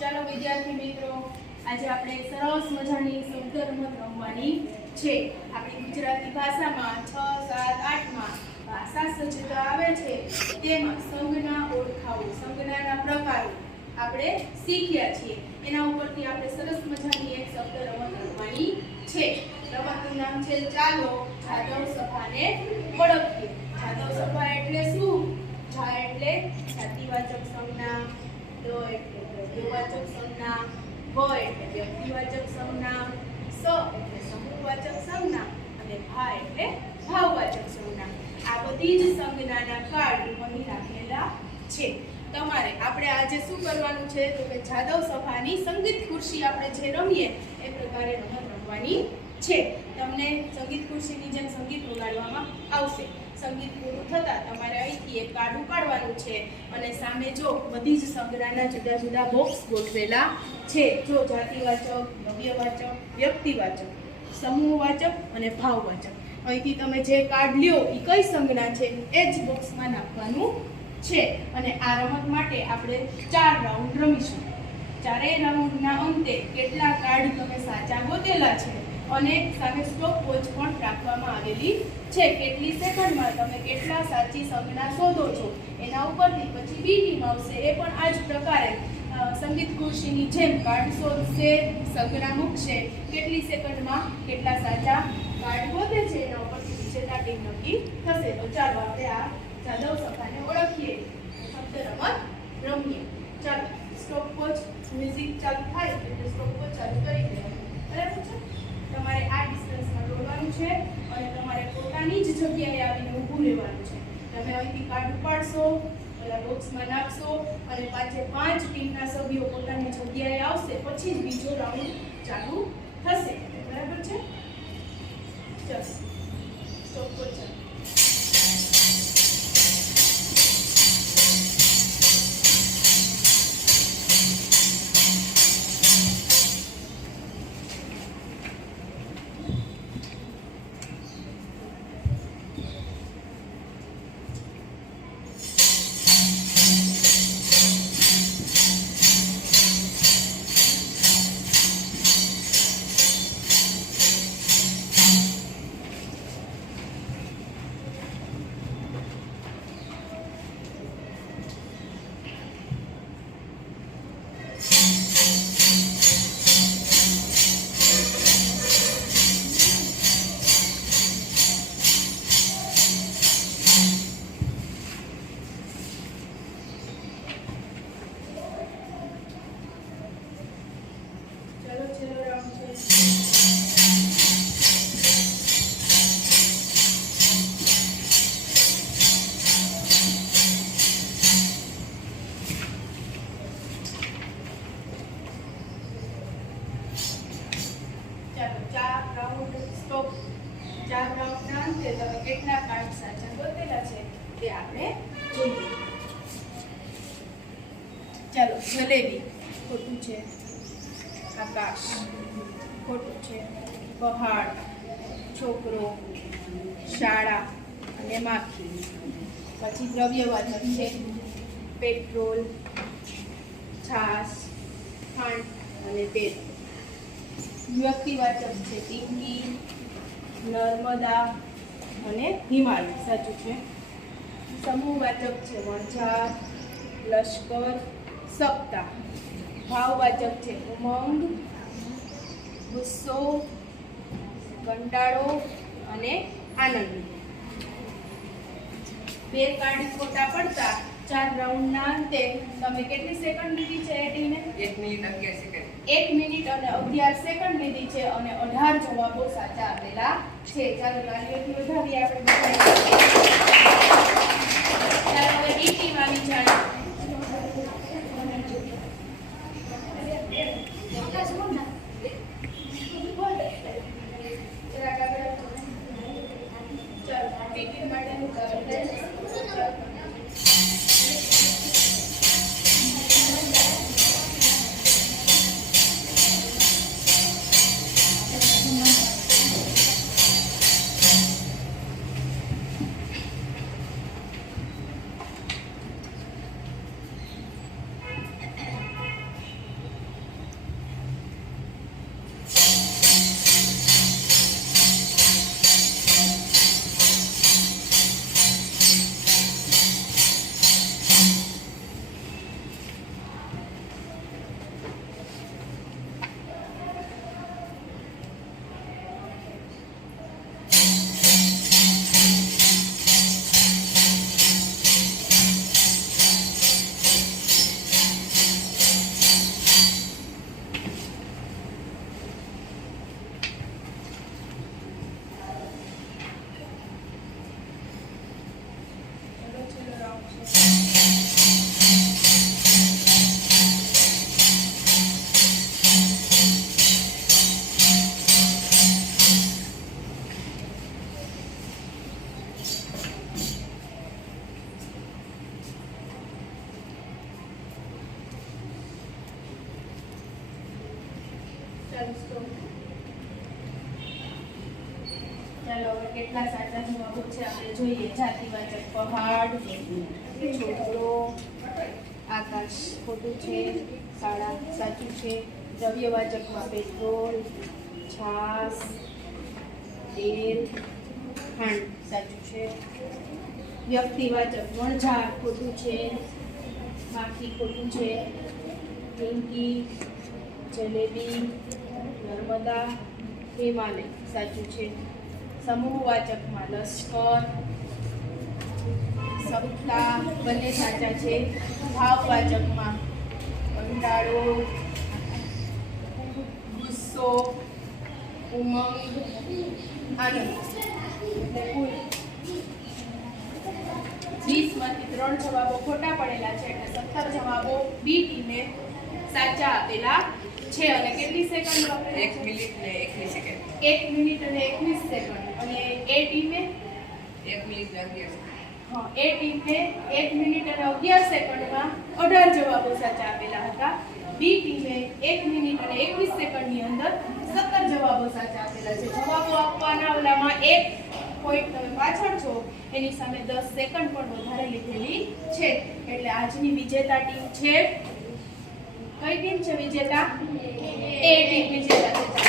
ચાલો વિદ્યાર્થી મિત્રો, આજે આપણે સરસ મજાની શબ્દ રમત રમવાની છે. આપણી ગુજરાતી ભાષામાં 6, 7, 8માં ભાષા સજ્જતા આવે છે. તેમાં સંજ્ઞા ઓળખાવો, સંજ્ઞાના પ્રકારો આપણે શીખ્યા છીએ. એના ઉપરથી આપણે સરસ મજાની એક શબ્દ રમત રમવાની છે. રમતનું નામ છે ચાલો જાદવ સભાને ઓળખીએ. જાદવ સભા એટલે શું? જા એટલે જાતિવાચક સંજ્ઞા, દ એટલે દ્રવ્યવાચક સંજ્ઞા, વ એટલે વ્યક્તિવાચક સંજ્ઞા, સ એટલે સમૂહવાચક સંજ્ઞા અને ભા એટલે ભાવવાચક સંજ્ઞા. આ બધી જ સંજ્ઞાના કાર્ડ અહીં રાખેલા છે. તમારે આપણે આજે શું કરવાનું છે તો કે જાદવ સભાની સંગીત ખુરશી આપણે જે રમીએ એ પ્રકારે રમત રમવાની છે. તમને સંગીત ખુરશીની જેમ સંગીત વગાડવામાં આવશે. સંગીત પૂરું થતાં તમારે અહીંથી એક કાર્ડ ઉપાડવાનું છે અને સામે જો બધી જ સંજ્ઞાના જુદા જુદા બોક્સ ગોઠવેલા છે. જો જાતિવાચક, દ્રવ્યવાચક, વ્યક્તિવાચક, સમૂહવાચક અને ભાવવાચક. અહીંથી તમે જે કાર્ડ લ્યો એ કઈ સંજ્ઞા છે એ જ બોક્સમાં નાખવાનું છે. અને આ રમત માટે આપણે 4 રાઉન્ડ રમીશું. ચારેય રાઉન્ડના અંતે કેટલા કાર્ડ તમે સાચા ગોતેલા છે અને સામે સ્ટોપ વોચ પણ રાખવામાં આવેલી છે. કેટલી સેકન્ડમાં તમે કેટલા સાચી સંજ્ઞા શોધો છો એના ઉપરથી પછી બી ટીમ આવશે. એ પણ આ જ પ્રકારે સંગીત ખુરશીની જેમ કાર્ડ શોધશે, સંજ્ઞા મૂકશે, કેટલી સેકન્ડમાં કેટલા સાચા કાર્ડ ગોતે છે એના ઉપરથી વિજેતા ટીમ નક્કી થશે. તો ચાલો આપણે આ જાદવ સભાને ઓળખીએ, શબ્દ રમત રમીએ. ચાલો સ્ટોપ વોચ મ્યુઝિક ચાલુ થાય એટલે સ્ટોપ વોચ ચાલુ કરી દેવાનું. બરાબર છે? તમારે આ ડિસ્ટન્સમાં દોડવાનું છે અને તમારે પોતાની જ જગ્યાએ આવીને ઊભું રહેવાનું છે. તમે અહીંથી કાર્ડ ઉપાડશો, પેલા બોક્સમાં નાખશો અને પાંચે 5 ટીમના સભ્યો પોતાની જગ્યાએ આવશે પછી જ બીજો રાઉન્ડ ચાલુ થશે. બરાબર છે? ચલો સ્ટોપ વોચ ચાલુ. ચાર રાઉન્ડના અંતે તમે કેટલા કાર્ડ સાચા ગોતેલા છે તે આપણે જોઈએ. ચાલો જલેબી ખોટું છે, આકાશ ખોટું છે, પહાડ, છોકરો, શાળા અને માખી. પછી દ્રવ્યવાચક છે પેટ્રોલ, છાશ, ખાંડ અને તેલ. વ્યક્તિવાચક છે ટીંકી, નર્મદા અને હિમાલય. સાચું છે. સમૂહવાચક છે વણઝાર, લશ્કર, સપ્તાહ. ભાવવાચક છે ઉમંગ, ગુસ્સો, કંટાળો અને આનંદ. 2 કાર્ડ ખોટા પડતા 4 રાઉન્ડના અંતે તમે કેટલી સેકન્ડ લીધી છે એ ટીમે? 1 મિનિટ 11 સેકન્ડ. 1 મિનિટ અને 11 સેકન્ડ લીધી છે અને 18 જવાબો સાચા આપેલા છે. ચાલો તાળીઓથી વધાવીએ આપણે બધા. ચાલો હવે બી ટીમ આવી જાય. ચાલો બી ટીમ માટેનું કાર્ડ. ચાલો હવે કેટલા સાચા જવાબો છે આપણે જોઈએ. જાતિવાચક પહાડ, છોકરો, આકાશ ખોટું છે, શાળા સાચું છે, દ્રવ્યવાચકમાં પેટ્રોલ, છાસ, તેલ, ખાંડ સાચું છે, વ્યક્તિવાચક વણઝાર ખોટું છે, માખી ખોટું છે, પિંકી, જલેબી, નર્મદા, હિમાલય સાચું છે, સમૂહવાચકમાં લશ્કર, સપ્તાહ બંને સાચા છે, ભાવવાચકમાં કંટાળો, ગુસ્સો, ઉમંગ, આનંદ. એટલે કુલ 20માંથી 3 જવાબો ખોટા પડેલા છે એટલે 17 જવાબો બી ટીમે સાચા આપેલા છે. અને કેટલી સેકન્ડ વાપરેલી 1 મિનિટ ને 21 સેકન્ડ. 1 મિનિટ અને 21 સેકન્ડ. અને એ ટીમે 1 મિનિટ ને 11 સેકન્ડ. એ ટીમે 1 મિનિટ અને 11 સેકન્ડમાં 18 જવાબો સાચા આપેલા હતા. બી ટીમે 1 મિનિટ અને 21 સેકન્ડની અંદર 17 જવાબો સાચા આપેલા છે. જવાબો આપવાના ઓલામાં 1 પોઈન્ટ તમે પાછળ છો એની સામે 10 સેકન્ડ પણ વધારે લીધેલી છે. એટલે આજની વિજેતા ટીમ છે. કઈ ટીમ છે વિજેતા? એ ટીમ વિજેતા છે.